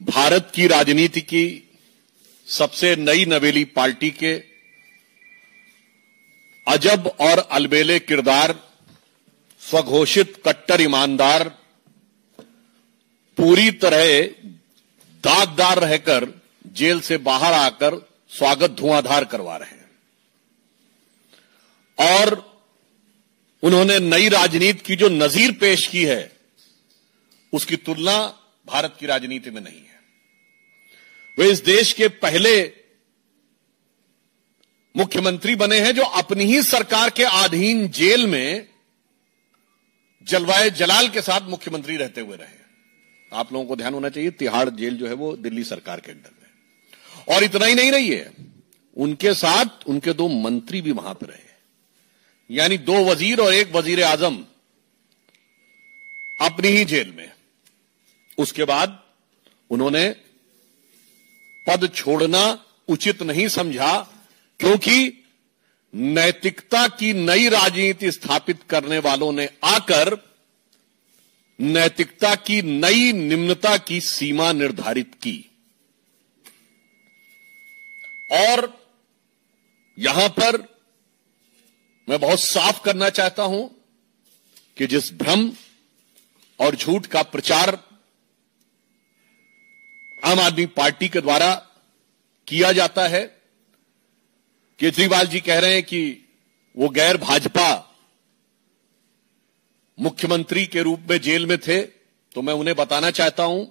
भारत की राजनीति की सबसे नई नवेली पार्टी के अजब और अलबेले किरदार, स्वघोषित कट्टर ईमानदार, पूरी तरह दागदार रहकर जेल से बाहर आकर स्वागत धुआंधार करवा रहे हैं। और उन्होंने नई राजनीति की जो नजीर पेश की है, उसकी तुलना भारत की राजनीति में नहीं है। वे इस देश के पहले मुख्यमंत्री बने हैं जो अपनी ही सरकार के अधीन जेल में जलवाए जलाल के साथ मुख्यमंत्री रहते हुए रहे। आप लोगों को ध्यान होना चाहिए, तिहाड़ जेल जो है वो दिल्ली सरकार के अंडर में। और इतना ही नहीं रही है, उनके साथ उनके 2 मंत्री भी वहां पर रहे, यानी 2 वजीर और 1 वजीर आजम अपनी ही जेल में। उसके बाद उन्होंने पद छोड़ना उचित नहीं समझा, क्योंकि नैतिकता की नई राजनीति स्थापित करने वालों ने आकर नैतिकता की नई निम्नता की सीमा निर्धारित की। और यहां पर मैं बहुत साफ करना चाहता हूं कि जिस भ्रम और झूठ का प्रचार आम आदमी पार्टी के द्वारा किया जाता है, केजरीवाल जी कह रहे हैं कि वो गैर भाजपा मुख्यमंत्री के रूप में जेल में थे, तो मैं उन्हें बताना चाहता हूं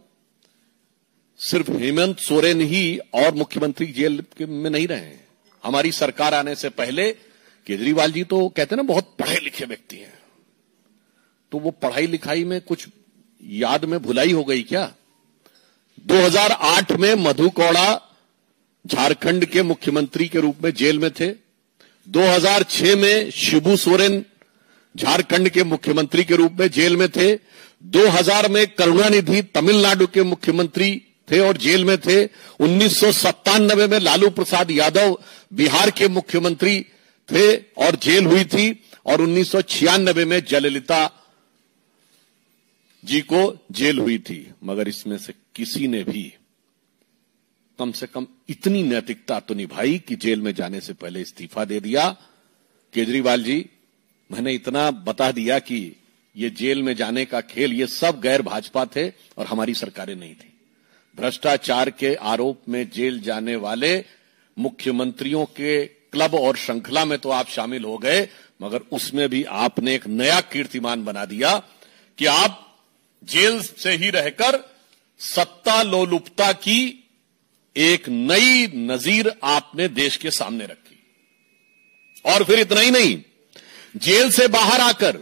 सिर्फ हेमंत सोरेन ही और मुख्यमंत्री जेल में नहीं रहे हैं। हमारी सरकार आने से पहले केजरीवाल जी तो कहते हैं ना बहुत पढ़े लिखे व्यक्ति हैं, तो वो पढ़ाई लिखाई में कुछ याद में भुलाई हो गई क्या? 2008 में मधु कौड़ा झारखंड के मुख्यमंत्री के रूप में जेल में थे। 2006 में शिबू सोरेन झारखंड के मुख्यमंत्री के रूप में जेल में थे। 2000 में करुणानिधि तमिलनाडु के मुख्यमंत्री थे और जेल में थे। 1997 में लालू प्रसाद यादव बिहार के मुख्यमंत्री थे और जेल हुई थी। और 1996 में जयललिता जी को जेल हुई थी। मगर इसमें से किसी ने भी कम से कम इतनी नैतिकता तो निभाई कि जेल में जाने से पहले इस्तीफा दे दिया। केजरीवाल जी, मैंने इतना बता दिया कि ये जेल में जाने का खेल, ये सब गैर भाजपा थे और हमारी सरकारें नहीं थी। भ्रष्टाचार के आरोप में जेल जाने वाले मुख्यमंत्रियों के क्लब और श्रृंखला में तो आप शामिल हो गए, मगर उसमें भी आपने एक नया कीर्तिमान बना दिया कि आप जेल से ही रहकर सत्ता लोलुपता की एक नई नजीर आपने देश के सामने रखी। और फिर इतना ही नहीं, जेल से बाहर आकर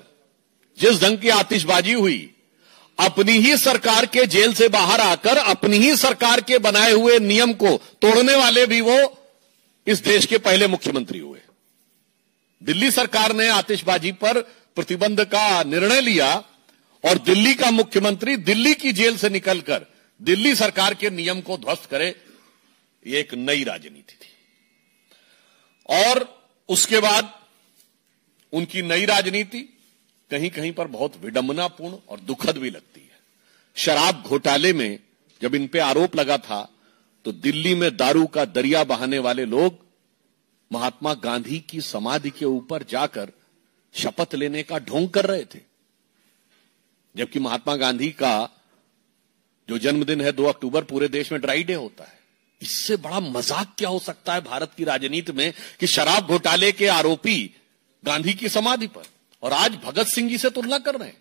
जिस ढंग की आतिशबाजी हुई, अपनी ही सरकार के जेल से बाहर आकर अपनी ही सरकार के बनाए हुए नियम को तोड़ने वाले भी वो इस देश के पहले मुख्यमंत्री हुए। दिल्ली सरकार ने आतिशबाजी पर प्रतिबंध का निर्णय लिया और दिल्ली का मुख्यमंत्री दिल्ली की जेल से निकलकर दिल्ली सरकार के नियम को ध्वस्त करे। ये एक नई राजनीति थी। और उसके बाद उनकी नई राजनीति कहीं कहीं पर बहुत विडंबनापूर्ण और दुखद भी लगती है। शराब घोटाले में जब इन पे आरोप लगा था, तो दिल्ली में दारू का दरिया बहाने वाले लोग महात्मा गांधी की समाधि के ऊपर जाकर शपथ लेने का ढोंग कर रहे थे, जबकि महात्मा गांधी का जो जन्मदिन है 2 अक्टूबर पूरे देश में ड्राई डे होता है। इससे बड़ा मजाक क्या हो सकता है भारत की राजनीति में कि शराब घोटाले के आरोपी गांधी की समाधि पर, और आज भगत सिंह जी से तुलना कर रहे हैं।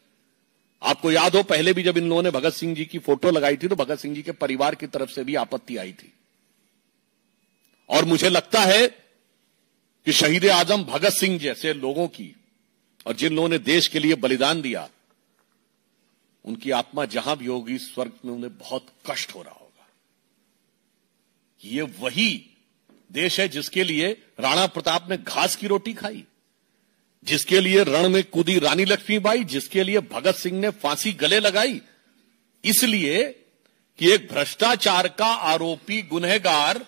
आपको याद हो, पहले भी जब इन लोगों ने भगत सिंह जी की फोटो लगाई थी तो भगत सिंह जी के परिवार की तरफ से भी आपत्ति आई थी। और मुझे लगता है कि शहीद आजम भगत सिंह जैसे लोगों की, और जिन लोगों ने देश के लिए बलिदान दिया, उनकी आत्मा जहां भी होगी स्वर्ग में उन्हें बहुत कष्ट हो रहा होगा। ये वही देश है जिसके लिए राणा प्रताप ने घास की रोटी खाई, जिसके लिए रण में कूदी रानी लक्ष्मीबाई, जिसके लिए भगत सिंह ने फांसी गले लगाई, इसलिए कि एक भ्रष्टाचार का आरोपी गुनहगार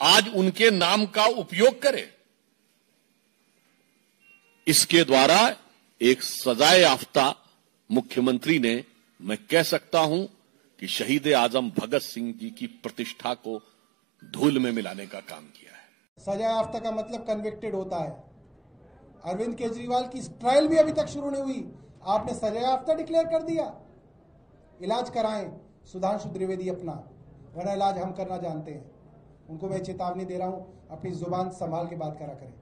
आज उनके नाम का उपयोग करे। इसके द्वारा एक सजाए याफ्ता मुख्यमंत्री ने, मैं कह सकता हूं कि शहीद आजम भगत सिंह जी की प्रतिष्ठा को धूल में मिलाने का काम किया है। सजा याफ्ता का मतलब कन्विक्टेड होता है। अरविंद केजरीवाल की ट्रायल भी अभी तक शुरू नहीं हुई, आपने सजा याफ्ता डिक्लेयर कर दिया। इलाज कराएं सुधांशु त्रिवेदी अपना, वरना इलाज हम करना जानते हैं। उनको मैं चेतावनी दे रहा हूं, अपनी जुबान संभाल के बात करा करें।